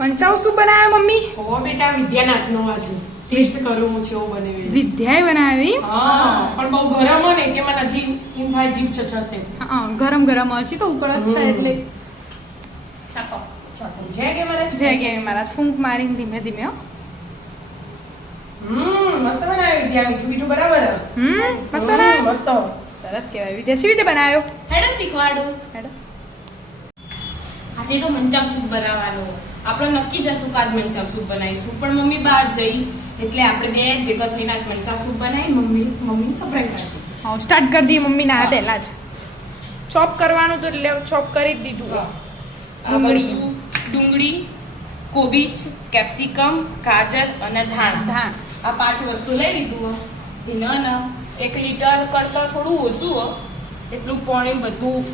મંચાઉ શું બનાવ્યા મમ્મી? ઓ બેટા વિદ્યાના હાથનો આજે ટેસ્ટ કરું હું છે બનાવી. વિદ્યાએ બનાવી? હા પણ બહુ ગરમ હોય ને એટલે મને હજી એમ થાય જીભ છછશે. હા ગરમ ગરમ હજી તો ઉકળત છે એટલે ચાકો ચાકો જય કે મારા જય કે મારા ફૂંક મારીને ધીમે ધીમે હો. મસ્ત બનાવ્યું વિદ્યા મીઠું મીઠું બરાબર. મસ્ત બનાવ્યો? મસ્ત. સરસ કહેવાય. વિદ્યા કેવી રીતે બનાવ્યો? હેડો શીખવાડું. હેડો. આજે તો મંચાવ સૂપ બનાવવાનો. આપણે નક્કી જ હતું કે આજ મંચાવ સૂપ બનાવીશું પણ મમ્મી બહાર જઈ એટલે આપણે બે ભેગા થઈને આજ મંચાવ સૂપ બનાવી મમ્મીને સરપ્રાઈઝ આપી. હા સ્ટાર્ટ કરી દી મમ્મી ના પહેલા જ ચોપ કરવાનું તો એટલે ચોપ કરી જ દીધું. ડુંગળી, કોબીજ, કેપ્સિકમ, ગાજર અને ધાણ. આ 5 વસ્તુ લઈ લીધું. એને 1 લીટર કરતાં થોડું ઓછું હો એટલું પાણી બધું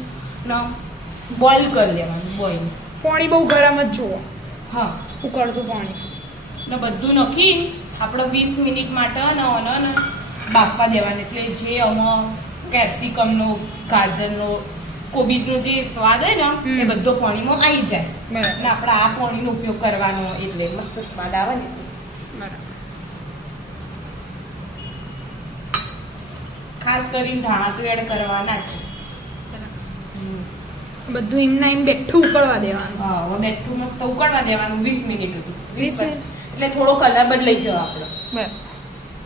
બોઇલ કરી લેવાનું. બોઇલ પાણી બહુ ગરમ જ જુઓ. હા ઉકળતું પાણી ને બધું નાખી આપણે 20 મિનિટ માટે બાફવા દેવાનું. એટલે જે આમાં કેપ્સિકમનો, ગાજરનો, કોબીજનો જે સ્વાદ હોય ને એ બધો પાણીમાં આવી જાય. અને આપણે આ પાણીનો ઉપયોગ કરવાનો એટલે મસ્ત સ્વાદ આવે ને. ખાસ કરીને ધાણા તો એડ કરવાના જ. બધું એમના એમ બેઠું ઉકળવા દેવાનું. હા હવે બેઠું મસ્ત ઉકળવા દેવાનું 20 મિનિટ સુધી. 20 મિનિટ એટલે થોડો કલર બદલાઈ જાય આપણો. બસ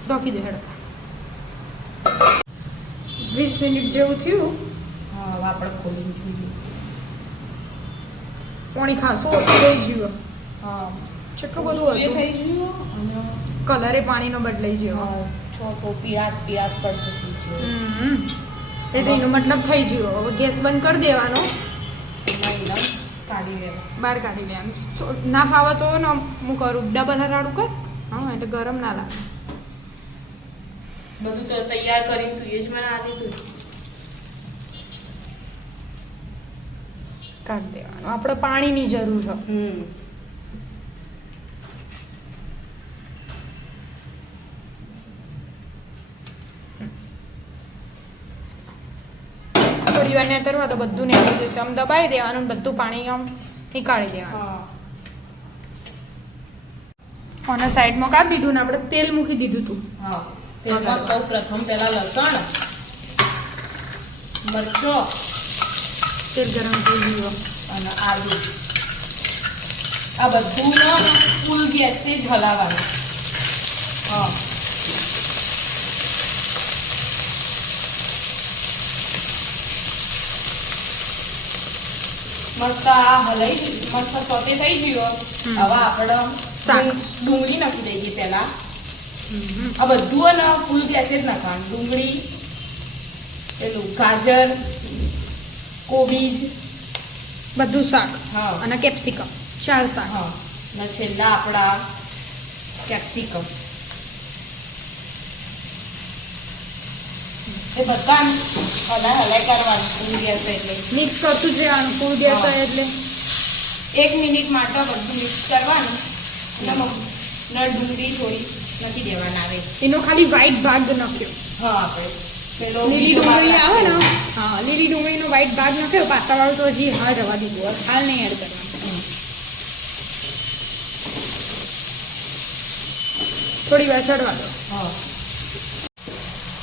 ઢોકી દે હેડો. 20 મિનિટ જેવું થયું. હા હવે આપણે ખોલીને જોઈએ. પાણી ખાસું ઓછું થઈ ગયું. હા કેટલું બધું એ હતું. થઈ ગયું અને કલરે પાણીનો બદલાઈ ગયો. છો પિયાસ પડતું છે. એ તો એનો મતલબ થઈ ગયો. હવે ગેસ બંધ કરી દેવાનો. એમાં કાઢી લેવાનું. બહાર કાઢી લેવાનું. ના ફાવે તો ને હું કરું ડબલ હરાડું કર. હા એટલે ગરમ ના લાગે. બધું તો તૈયાર કરીને તું એ જ મને આ દીધું. કાઢી દેવાનું. આપણે પાણીની જરૂર છે. થોડી વાર ને તરવા તો બધું નીકળી જશે. આમ દબાઈ દેવાનું ને બધું પાણી આમ નીકાળી દેવાનું. અને સાઈડમાં કાઢી દીધું ને આપણે તેલ મૂકી દીધું હતું. હા તેલમાં સૌ પ્રથમ પહેલા લસણ, મરચો, તેલ ગરમ થઈ ગયું અને આદુ આ બધું ફૂલ ગેસે જ હલાવવાનું. હા મસ્ત આ હલાઈ મસ્ત સોતે થઈ ગયો. હવે આપણે ડુંગળી નાખી દઈએ પહેલા. આ બધું ને ફૂલ ગેસે જ નાખવાનું. ડુંગળી, પેલું ગાજર, કોબીજ, બધું શાક. હા અને કેપ્સિકમ 4 શાક. હા ને છેલ્લા આપણા કેપ્સિકમ. એ બધા હલાય કરવાનું ફૂલ ગેસ એટલે મિક્સ કરતું જ રહેવાનું. ફૂલ ગેસ હોય એટલે 1 મિનિટ માટે બધું મિક્સ કરવાનું. અને ડુંગળી થોડી નાખી દેવાના આવે. એનો ખાલી વ્હાઈટ ભાગ નાખ્યો. હા આપણે પેલો લીલી ડુંગળી આવે ને, હા લીલી ડુંગળીનો વ્હાઈટ ભાગ નાખ્યો. પાસાવાળું તો હજી હાલ રવા દીધું. હાલ નહીં એડ કરવાનું. થોડી વાર ચડવા દો. હા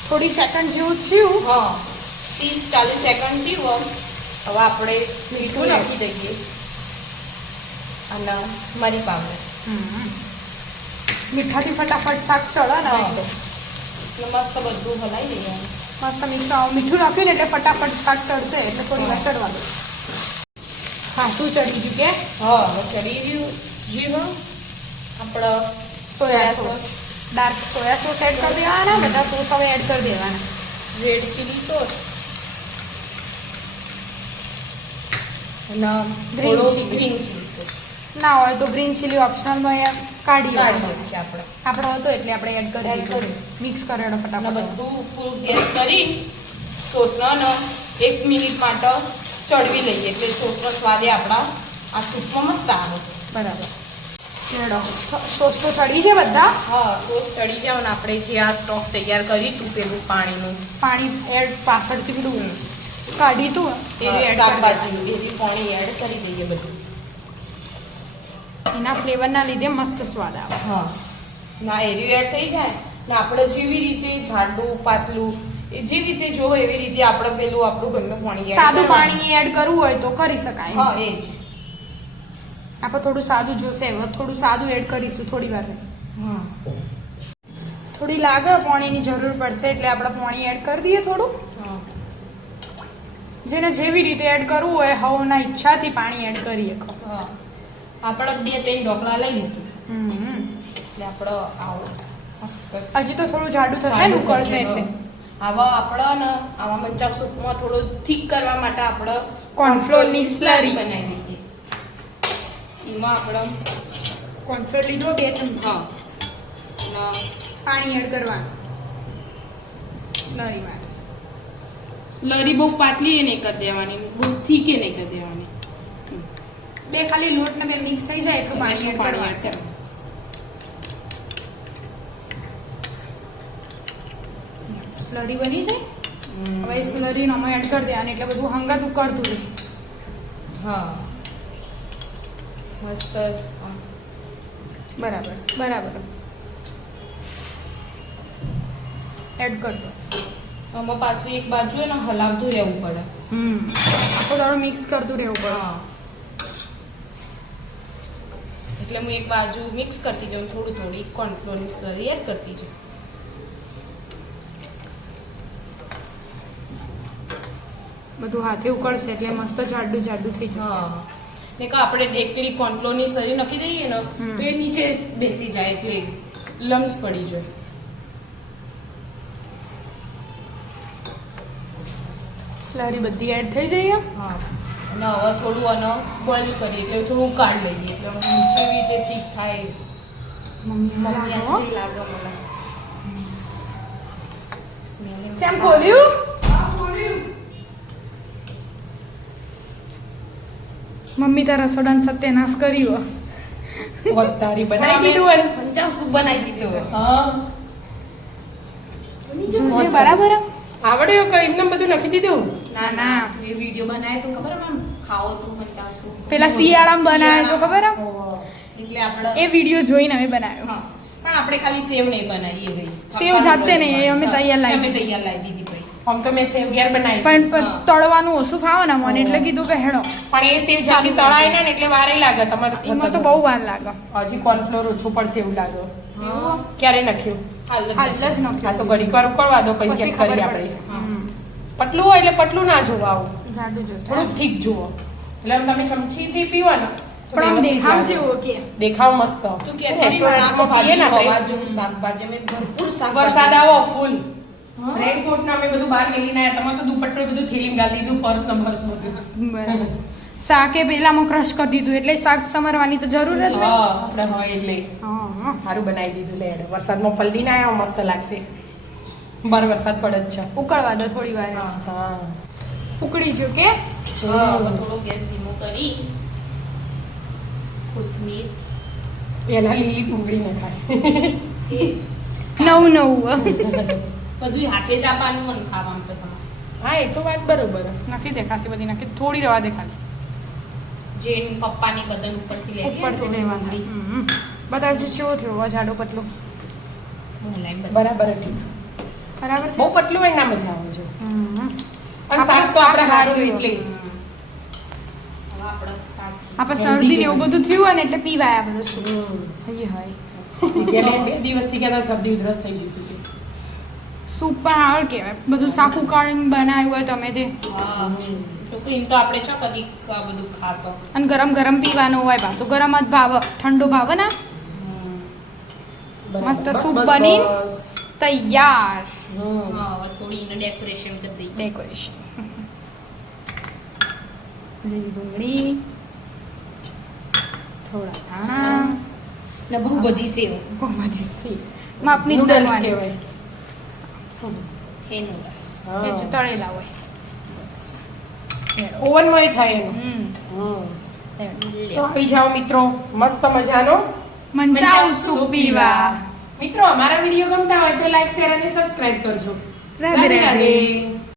થોડી સેકન્ડ જેવું થયું. હા 30-40 સેકન્ડ થયું. હવે આપણે મીઠું નાખી દઈએ અને મરી પાવડર. મીઠાથી ફટાફટ શાક ચડે ને એટલે મસ્ત બધું હલાવી દઈએ. મસ્ત મીઠું નાખ્યું ને એટલે ફટાફટ શાક ચડશે. એટલે થોડી વાર ચડવા દો. હા શું ચડી ગયું કે? હા હવે ચડી ગયું. જીરું આપણે soya sauce, dark soya sauce add કરી દેવાના. બધા સોસ હવે એડ કરી દેવાના. રેડ ચીલી સોસ અને થોડો ગ્રીન ચીલી સોસ. ના હોય તો ગ્રીન ચીલી ઓપ્શનલમાં કાઢી નાખીએ આપણે. આપણો હતો એટલે આપણે એડ કરી મિક્સ કરેલો અને ફટાફટ. બધું ફૂલ ગેસ કરી સોસનો 1 મિનિટ માટે ચડવી લઈએ એટલે સોસનો સ્વાદ આપણા આ સૂપમાં મસ્ત આવે. બરાબર. સોસ તો ચડી છે બધા. હા સોસ ચડી જાય ને આપણે જે આ સ્ટોક તૈયાર કરી તું પેલું પાણી એડ પાછળથી પેલું કાઢી તું એ એડ શાકભાજી એવી પાણી એડ કરી દઈએ બધું. એના ફ્લેવરના લીધે મસ્ત સ્વાદ આવે. હા ના એરિયું એડ થઈ જાય ને આપણે જેવી રીતે જાડું પાતળું એ જે રીતે જોવો એવી રીતે આપણે પેલું આપણું ઘરનું પાણી add સાદું કરવાનું. પાણી એડ કરવું હોય તો કરી શકાય. હા એ જ. આપણે થોડું સાદું જોશે, થોડું સાદું એડ કરીશું થોડી વાર. હા થોડી લાગે પાણીની જરૂર પડશે એટલે આપણે પાણી એડ કરી દઈએ થોડું. હા જેને જેવી રીતે એડ કરવું હોય હવના ઈચ્છાથી પાણી એડ કરીએ. હા આપણે 2-3 ઢોકળા લઈ લીધું હમ. એટલે આપણે આવો મસ્ત હજી તો થોડું જાડું થશે ને ઉકળશે એટલે. આવા આપણે ને આવા મંચાવ સૂપમાં થોડું થીક કરવા માટે આપણે કોર્નફ્લોરની સ્લરી બનાવી દઈએ. એમાં આપણે કોર્નફ્લોર લીધો 2 ચમચી. હા અને પાણી એડ કરવાનું સ્લરી માટે. સ્લરી બહુ પાતળી એ નહીં કરી દેવાની, બહુ થીક એ નહીં કરી દેવાની. બે ખાલી લોટ ને બે મિક્સ થઈ જાય એટલું પાણી એડ કરવાનું. સ્લરી બની જાય. હવે સ્લરી નો એડ કરી દેવાનું એટલે બધું હંગાત ઉકળતું રહે. હા મસ્ત. બરાબર બરાબર એડ કરી દો. આમાં પાછું એક બાજુ એને હલાવતું રહેવું પડે. થોડું મિક્સ કરતું રહેવું પડે. હા એટલે હું એક બાજુ મિક્સ કરતી જાઉં, થોડી કોર્નફ્લોરની સ્લરી એડ કરતી જાઉં. બધું હાથે ઉકળશે એટલે મસ્ત જાડું જાડું થઈ જશે. હા ને કે આપણે એકલી કોર્નફ્લોરની સ્લરી નાખી દઈએ ને તો એ નીચે બેસી જાય એટલે લમ્સ પડી જાય. સ્લરી બધી એડ થઈ જઈએ. હા અને હવે થોડું આને બોઇલ કરીએ એટલે થોડું કાઢ લઈએ એટલે જેવી રીતે ઠીક થાય. મમ્મી આજે લાગે મને સ્મેલ. સેમ ખોલ્યું. મમ્મી તારા રસોડાનો સત્યાનાશ કર્યો. તારી બનાવી દીધું હોય ને. પંજાબ સૂપ બનાવી દીધું. હા જોજે બરાબર. આવડ્યો કે એમને બધું નાખી દીધું. ના ના એ વિડિયો બનાવ્યો તો ખબર મને ખાઓ તો પંજાબ સૂપ પેલા શિયાળામાં બનાવ્યો તો ખબર હે? એટલે આપણે એ વિડીયો જોઈને અમે બનાવ્યો. હા પણ આપણે ખાલી સેવ નહીં બનાવી એ ગઈ સેવ જાતે નહીં, એ અમે તૈયાર લાવી અમે દીધી. તૈયાર લાવી દીધી ભાઈ. આમ તો મેં સેવ ઘેર બનાવી પણ તળવાનું ઓછું ખાવાના મને એટલે કીધું કે હેડો. પણ એ સેવ જલ્દી તળાય ને એટલે વારે લાગે તમારે. એમાં તો બહુ વાર લાગે. હજી કોર્નફ્લોર ઓછું પડશે એવું લાગે. હા ક્યારે નાખ્યું? હાલ હાલ જ આ નાખ્યું. તો ઘડીક વાર ઉકળવા દો પછી પછી ચેક ખબર કરીએ પડશે. આપણે. પતલું હોય એટલે પતલું ના જોવા આવું, જાડું જોશે. થોડું ઠીક જુઓ. એટલે આમ તમે ચમચીથી પીવો ને તો પણ આમ વ્યવસ્થિત દેખાવ લાગે. જેવો કે દેખાવ મસ્ત. તું કે રેસ્ટોરન્ટમાં પીએ ને શાકભાજી આપણે. હોવા જેવું શાકભાજી અમે ભરપૂર વરસાદ આવો ફૂલ હા. રેનકોટ ને અમે બધું બહાર મેલીને આવ્યા. તમારે તો દુપટ્ટો એ બધું થેલીમાં ગાલી દીધું, પર્સ ને બર્સ બધું. બરાબર. શાકે પેલામાં ક્રશ કરી દીધું એટલે શાક સમારવાની તો જરૂર જ નહીં. હા આપણે હોય એટલે હા. સારું બનાવી દીધું. લે હેડો. વરસાદમાં પલળીને આવ્યા મસ્ત લાગશે. બાર વરસાદ પડે જ છે. ઉકળવા દો થોડી વાર. હા ઉકળી જો કે હા, હવે થોડો ગેસ ધીમો કરી કોથમીર એના લીલી ડુંગળી નખાય. એ નવું નવું બધું હાથે જ આપવાનું અને ખાવાનું તો તમારે હા એ તો વાત બરોબર. નાખી દે ખાસી બધી નાખી દે. થોડી રવા દે ખાલી જે પપ્પાની બદન ઉપરથી લેવી ઉપરથી લેવાની. બતાવજો કેવો થયો જાડો પતલો. બરાબર ઠીક. બરાબર છે. બહુ પતલું હોય ના મજા આવે છે. હમ. અને શાક તો આપણે સારું એટલે હવે આપણે આપણે શરદી ને એવું બધું થયું હોય ને એટલે પીવાય આ બધું શું. હઈ હાય. બે દિવસથી ગયા હતા શરદી ઉધરસ થઈ ગઈ હતી. સૂપ પણ સારું કહેવાય. બધું શાક ઉકાળીને બનાવ્યું હોય તમે તે. હા તો એમ તો આપણે ચો કદી આ બધું ખાતો અને ગરમ ગરમ પીવાનું હોય પાછું. ગરમ જ ભાવે, ઠંડુ ભાવે ના. બરાબર. મસ્ત બસ, સૂપ બસ, બની બસ. તૈયાર. હા હવે થોડી એને ડેકોરેશન કરી દઈએ ડેકોરેશન. લીલી ડુંગળી, થોડા ધાણા, ને બહુ બધી સેવ બહુ બધી સેવ. માપની જ નૂડલ્સ નાખવાની. કહેવાય. હે નૂડલ્સ હા. એ જ તળેલા હોય. ઓવનમાં થાય એનું. તો આવી જાઓ મિત્રો, મસ્ત મજાનો મંચાવ સૂપ પીવા. મિત્રો અમારા વિડીયો ગમતા હોય તો લાઈક શેર અને સબસ્ક્રાઇબ કરજો. રાધે રાધે.